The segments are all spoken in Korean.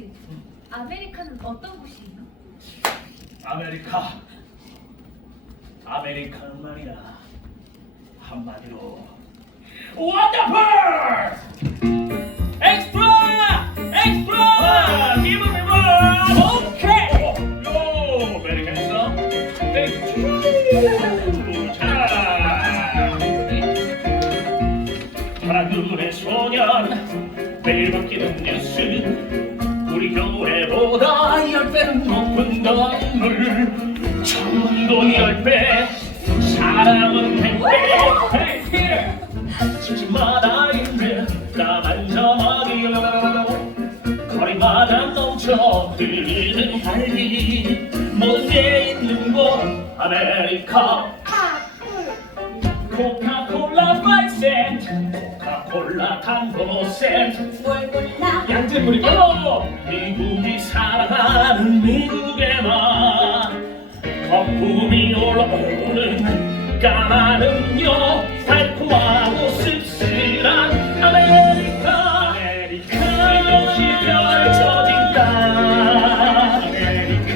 씨, 아메리카는 어떤 곳이에요? 아메리카 아메리카는 말이야 한마디로 원더풀 엑스트라 엑스트라 오케이 요 땡큐 자 파란 눈의 소년 매일 바뀌는 뉴스 우리 교회보다 열 배는 높은 건물 천돈 열배 사랑은 백배 집집마다 있는 까만 저마리 거리마다 넘쳐 흐르는 활기 먼데 있는 곳 아메리카. 코카콜라 5센트 코카콜라 탄도 센트. 뭘 몰라? 양재물이고 미국이 사랑하는 미국의 맛 거품이 올라오는 까만 음료 달콤하고 씁쓸한 아메리카. 이것이 펼쳐진 땅.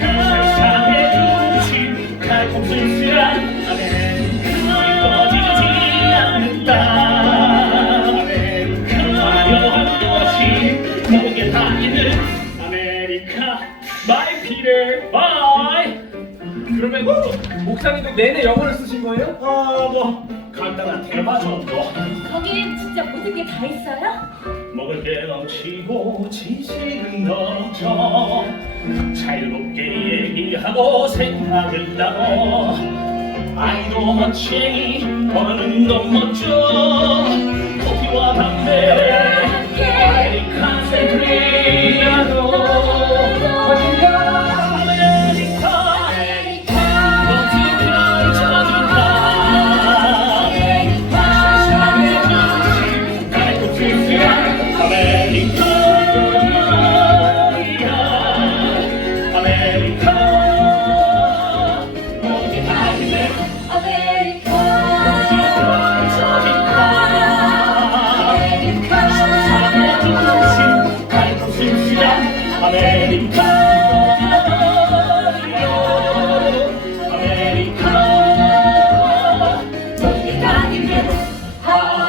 세상의 중심 달콤 쓸쓸한 아메리카 바이 그러면 목사님도 내내 영어를 쓰신 거예요? 아 뭐. 간단한 테마 정도. 거기엔 진짜 모든 게 다 있어요? 먹을 게 넘치고 지식은 넘쳐 자유롭게 얘기하고 생각을 나눠. 아이도 멋쟁이 어른도 멋져. 커피와 담배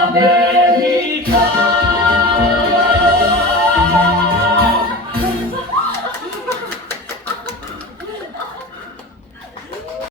Amen.